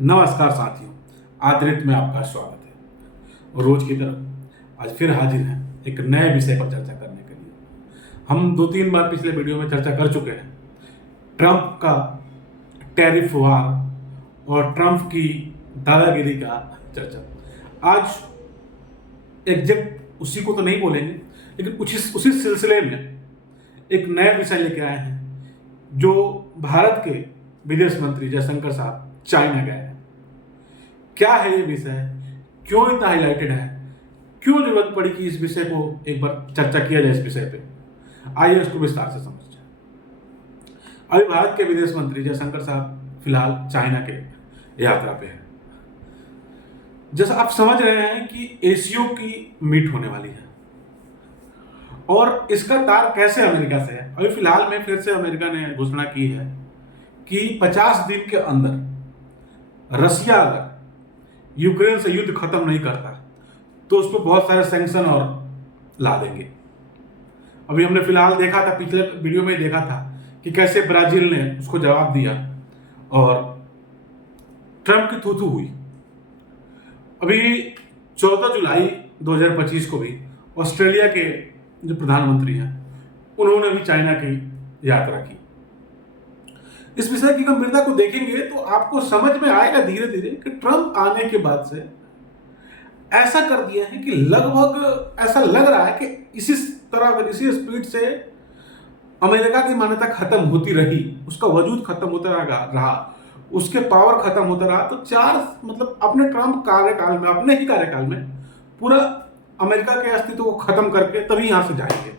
नमस्कार साथियों, आदरित में आपका स्वागत है। रोज की तरह आज फिर हाजिर हैं एक नए विषय पर चर्चा करने के लिए। हम 2-3 बार पिछले वीडियो में चर्चा कर चुके हैं ट्रंप का टैरिफ वार और ट्रंप की दादागिरी का चर्चा। आज एग्जैक्ट उसी को तो नहीं बोलेंगे, लेकिन उसी सिलसिले में एक नया विषय लेके आए हैं जो भारत के विदेश मंत्री जयशंकर साहब चाइना गए हैं। क्या है ये विषय, क्यों इतना हाईलाइटेड है, क्यों जरूरत पड़ी कि इस विषय को एक बार चर्चा किया जाए इस विषय पे, आइए इसको विस्तार से समझते हैं। अभी भारत के विदेश मंत्री जयशंकर साहब फिलहाल चाइना के यात्रा पे हैं। जैसा आप समझ रहे हैं कि एसीओ की मीट होने वाली है और इसका तार कैसे अमेरिका से है। अभी फिलहाल में फिर से अमेरिका ने घोषणा की है कि 50 दिन के अंदर रसिया अगर यूक्रेन से युद्ध खत्म नहीं करता तो उस पर बहुत सारे सैंक्शन और ला देंगे। अभी हमने फिलहाल देखा था, पिछले वीडियो में देखा था कि कैसे ब्राजील ने उसको जवाब दिया और ट्रंप की थू-थू हुई। अभी 14 जुलाई 2025 को भी ऑस्ट्रेलिया के जो प्रधानमंत्री हैं उन्होंने भी चाइना की यात्रा की। इस विषय की गंभीरता को देखेंगे तो आपको समझ में आएगा धीरे धीरे कि ट्रंप आने के बाद से ऐसा कर दिया है कि लगभग ऐसा लग रहा है कि इसी तरह अगर इसी स्पीड से अमेरिका की मान्यता खत्म होती रही, उसका वजूद खत्म होता रहा, उसके पावर खत्म होता रहा, तो अपने ट्रंप कार्यकाल में, अपने ही कार्यकाल में पूरा अमेरिका के अस्तित्व को खत्म करके तभी यहां से जाएंगे।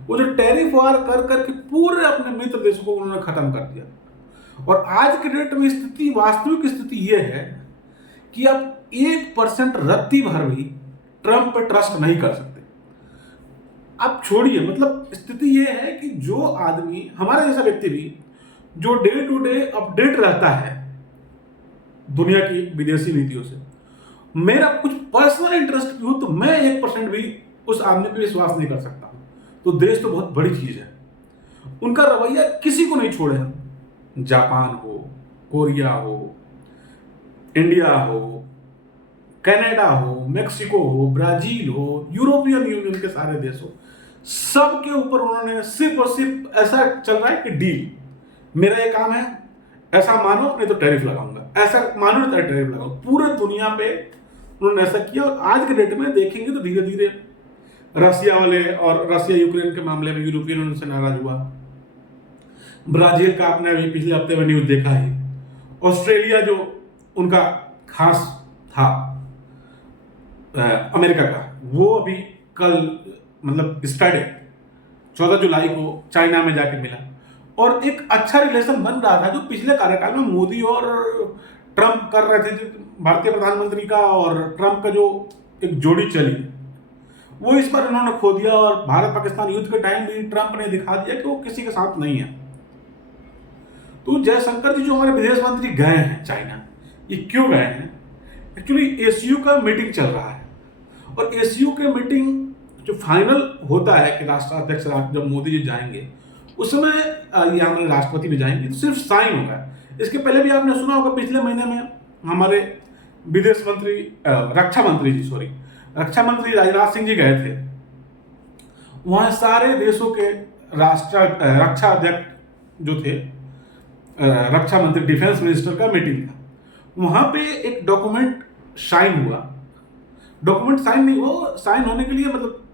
वो जो टैरिफ वार कर करके पूरे अपने मित्र देशों को उन्होंने खत्म कर दिया। और आज के डेट में स्थिति, वास्तविक स्थिति यह है कि आप 1% रत्ती भर भी ट्रंप पे ट्रस्ट नहीं कर सकते। आप छोड़िए, स्थिति यह है कि जो आदमी, हमारा जैसा व्यक्ति भी जो डे टू डे अपडेट रहता है दुनिया की विदेशी नीतियों से, मेरा कुछ पर्सनल इंटरेस्ट भी हो तो मैं 1% भी उस आदमी पे विश्वास नहीं कर सकता। तो देश तो बहुत बड़ी चीज है, उनका रवैया किसी को नहीं छोड़े हम, जापान हो, कोरिया हो, इंडिया हो, कनाडा हो, मेक्सिको हो, ब्राजील हो, यूरोपियन यूनियन के सारे देश हो, सबके ऊपर उन्होंने सिर्फ और सिर्फ ऐसा चल रहा है कि डील, मेरा ये काम है, ऐसा मानो नहीं तो टैरिफ लगाऊंगा, ऐसा मानो नहीं तो टैरिफ लगाऊंगा। पूरे दुनिया पे उन्होंने ऐसा किया। और आज के डेट में देखेंगे तो धीरे धीरे रसिया वाले और रसिया यूक्रेन के मामले में यूरोपियन यूनियन से नाराज हुआ। ब्राजील का आपने अभी पिछले हफ्ते में न्यूज देखा है। ऑस्ट्रेलिया जो उनका खास था अमेरिका का, वो अभी कल स्टार्टे 14 जुलाई को चाइना में जाके मिला और एक अच्छा रिलेशन बन रहा था जो पिछले कार्यकाल में मोदी और ट्रंप कर रहे थे। जो भारतीय प्रधानमंत्री का और ट्रंप का जो एक जोड़ी चली, वो इस बार उन्होंने खो दिया। और भारत पाकिस्तान युद्ध के टाइम भी ट्रंप ने दिखा दिया कि वो किसी के साथ नहीं है। तो जयशंकर जी जो हमारे विदेश मंत्री गए हैं चाइना, ये क्यों गए हैं? एक्चुअली एसीयू का मीटिंग चल रहा है और एसीयू के मीटिंग जो फाइनल होता है कि राष्ट्राध्यक्ष जब मोदी जी जाएंगे उस समय ये हमारे राष्ट्रपति भी जाएंगे तो सिर्फ साइन होगा। इसके पहले भी आपने सुना होगा, पिछले महीने में हमारे विदेश मंत्री, रक्षा मंत्री राजनाथ सिंह जी गए थे। वहां सारे देशों के रक्षा अध्यक्ष जो थे, रक्षा मंत्री, डिफेंस मिनिस्टर का मीटिंग था। वहां पे एक डॉक्यूमेंट साइन हुआ। डॉक्यूमेंट साइन नहीं हुआ, साइन होने के लिए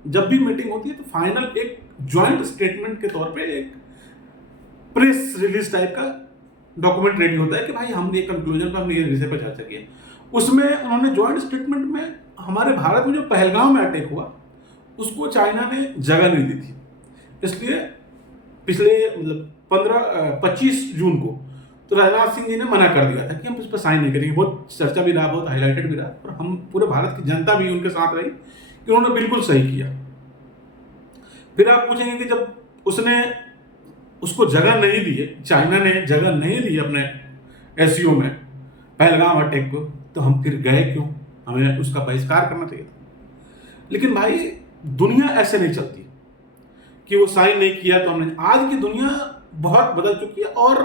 जब भी मीटिंग होती है तो फाइनल एक ज्वाइंट स्टेटमेंट के तौर पे एक प्रेस रिलीज टाइप का डॉक्यूमेंट रेडी होता है कि भाई हमने ये कंक्लूजन पर, हमने ये विषय पर चर्चा की। उसमें उन्होंने ज्वाइंट स्टेटमेंट में हमारे भारत में जो पहलगाम में अटैक हुआ उसको चाइना ने जगह नहीं दी थी। इसलिए पिछले 25 जून को तो राजनाथ सिंह जी ने मना कर दिया था कि हम इस पर साइन नहीं करेंगे। बहुत चर्चा भी रहा, बहुत हाईलाइटेड भी रहा और हम पूरे भारत की जनता भी उनके साथ रही कि उन्होंने बिल्कुल सही किया। फिर आप पूछेंगे कि जब उसने उसको जगह नहीं दी, चाइना ने जगह नहीं दी अपने एससीओ में पहलगाम अटैक को, तो हम फिर गए क्यों? हमें उसका बहिष्कार करना चाहिए था। लेकिन भाई दुनिया ऐसे नहीं चलती कि वो साइन नहीं किया तो हमने। आज की दुनिया बहुत बदल चुकी है और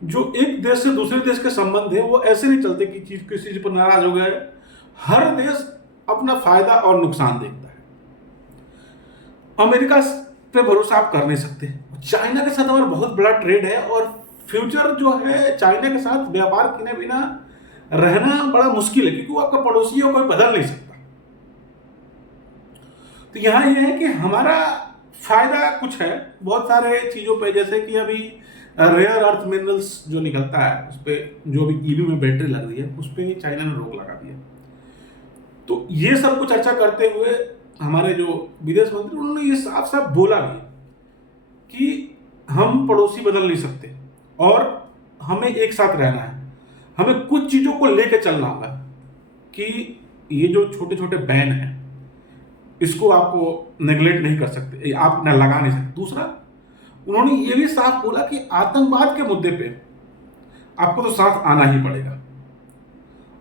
जो एक देश से दूसरे देश के संबंध है वो ऐसे नहीं चलते कि किसी चीज पर नाराज हो गए। हर देश अपना फायदा और नुकसान देखता है। अमेरिका पे भरोसा आप कर नहीं सकते। चाइना के साथ हमारा बहुत बड़ा ट्रेड है और फ्यूचर जो है चाइना के साथ व्यापार किए बिना रहना बड़ा मुश्किल है, क्योंकि वो आपका पड़ोसी है, कोई बदल नहीं सकता। तो यहां यह है कि हमारा फायदा कुछ है बहुत सारे चीजों पे, जैसे कि अभी रेयर अर्थ मिनरल्स जो निकलता है उस पर जो भी ईवी में बैटरी लग रही है उस पर चाइना ने रोक लगा दिया। तो ये सब कुछ चर्चा करते हुए हमारे जो विदेश मंत्री उन्होंने ये साफ साफ बोला भी कि हम पड़ोसी बदल नहीं सकते और हमें एक साथ रहना है। हमें कुछ चीजों को लेकर चलना होगा कि ये जो छोटे छोटे बैन हैं इसको आपको नेगलेक्ट नहीं कर सकते, आप न लगा नहीं सकते। दूसरा, उन्होंने ये भी साफ बोला कि आतंकवाद के मुद्दे पे आपको तो साथ आना ही पड़ेगा।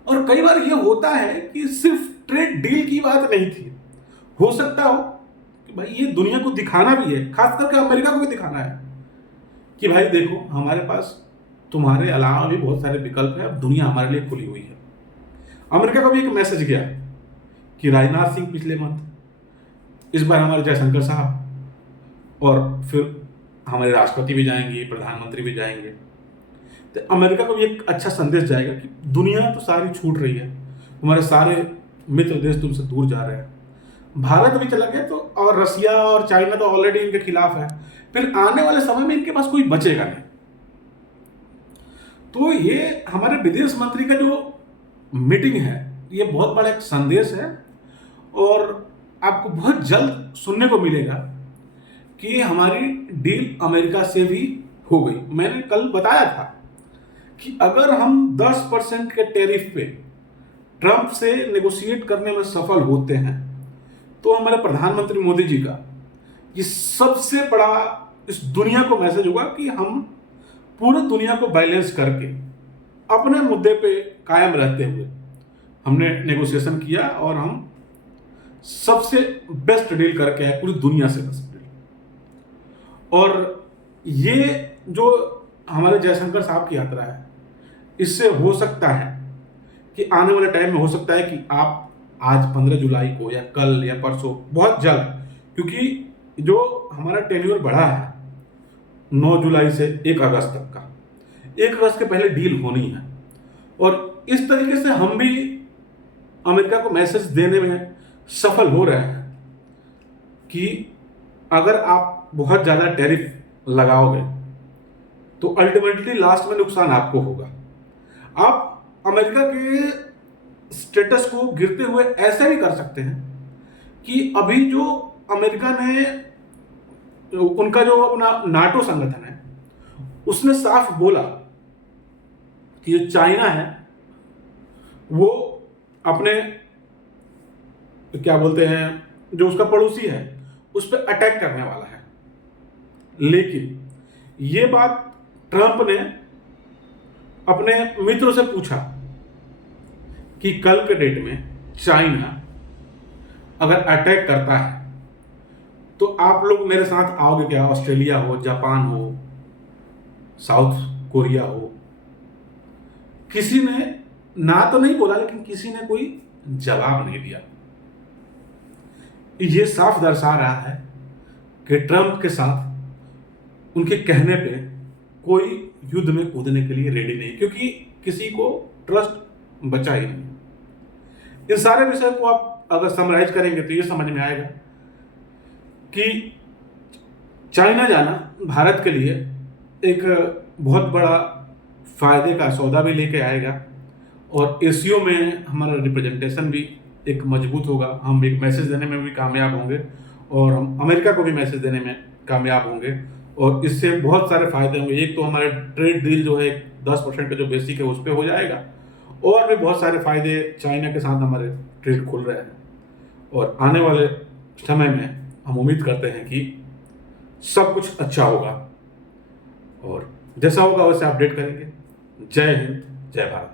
और कई बार ये होता है कि सिर्फ ट्रेड डील की बात नहीं थी, हो सकता हो कि भाई ये दुनिया को दिखाना भी है, खास करके अमेरिका को भी दिखाना है कि भाई देखो हमारे पास तुम्हारे अलावा भी बहुत सारे विकल्प हैं, अब दुनिया हमारे लिए खुली हुई है। अमेरिका को भी एक मैसेज गया कि राजनाथ सिंह पिछले मंथ, इस बार हमारे जयशंकर साहब और फिर हमारे राष्ट्रपति भी जाएंगे, प्रधानमंत्री भी जाएंगे। तो अमेरिका को भी एक अच्छा संदेश जाएगा कि दुनिया तो सारी छूट रही है, तुम्हारे सारे मित्र देश तुमसे दूर जा रहे हैं। भारत भी चला गया तो, और रसिया और चाइना तो ऑलरेडी इनके खिलाफ है, फिर आने वाले समय में इनके पास कोई बचेगा नहीं। तो ये हमारे विदेश मंत्री का जो मीटिंग है ये बहुत बड़ा एक संदेश है और आपको बहुत जल्द सुनने को मिलेगा कि हमारी डील अमेरिका से भी हो गई। मैंने कल बताया था कि अगर हम 10% के टैरिफ पे ट्रंप से नेगोशिएट करने में सफल होते हैं तो हमारे प्रधानमंत्री मोदी जी का ये सबसे बड़ा इस दुनिया को मैसेज होगा कि हम पूरे दुनिया को बैलेंस करके अपने मुद्दे पे कायम रहते हुए हमने नेगोशिएशन किया और हम सबसे बेस्ट डील करके आए, पूरी दुनिया से बेस्ट डील। और ये जो हमारे जयशंकर साहब की यात्रा है इससे हो सकता है कि आने वाले टाइम में हो सकता है कि आप आज 15 जुलाई को या कल या परसों बहुत जल्द, क्योंकि जो हमारा टेन्योर बढ़ा है 9 जुलाई से 1 अगस्त तक का, 1 अगस्त के पहले डील होनी है। और इस तरीके से हम भी अमेरिका को मैसेज देने में सफल हो रहे हैं कि अगर आप बहुत ज़्यादा टैरिफ लगाओगे तो अल्टीमेटली लास्ट में नुकसान आपको होगा। आप अमेरिका के स्टेटस को गिरते हुए ऐसे भी कर सकते हैं कि अभी जो अमेरिका ने उनका जो अपना नाटो संगठन है उसने साफ बोला कि जो चाइना है वो अपने क्या बोलते हैं जो उसका पड़ोसी है उस पर अटैक करने वाला है। लेकिन ये बात ट्रंप ने अपने मित्रों से पूछा कि कल के डेट में चाइना अगर अटैक करता है तो आप लोग मेरे साथ आओगे क्या? ऑस्ट्रेलिया हो, जापान हो, साउथ कोरिया हो। किसी ने ना तो नहीं बोला लेकिन किसी ने कोई जवाब नहीं दिया। ये साफ दर्शा रहा है कि ट्रंप के साथ उनके कहने पे कोई युद्ध में कूदने के लिए रेडी नहीं, क्योंकि किसी को ट्रस्ट बचा ही नहीं। इन सारे विषय को आप अगर समराइज करेंगे तो ये समझ में आएगा कि चाइना जाना भारत के लिए एक बहुत बड़ा फायदे का सौदा भी लेके आएगा और एशियो में हमारा रिप्रेजेंटेशन भी एक मजबूत होगा। हम एक मैसेज देने में भी कामयाब होंगे और हम अमेरिका को भी मैसेज देने में कामयाब होंगे और इससे बहुत सारे फायदे होंगे। एक तो हमारे ट्रेड डील जो है 10% का जो बेसिक है उस पर हो जाएगा और भी बहुत सारे फायदे चाइना के साथ हमारे ट्रेड खुल रहे हैं और आने वाले समय में हम उम्मीद करते हैं कि सब कुछ अच्छा होगा और जैसा होगा वैसे अपडेट करेंगे। जय हिंद, जय भारत।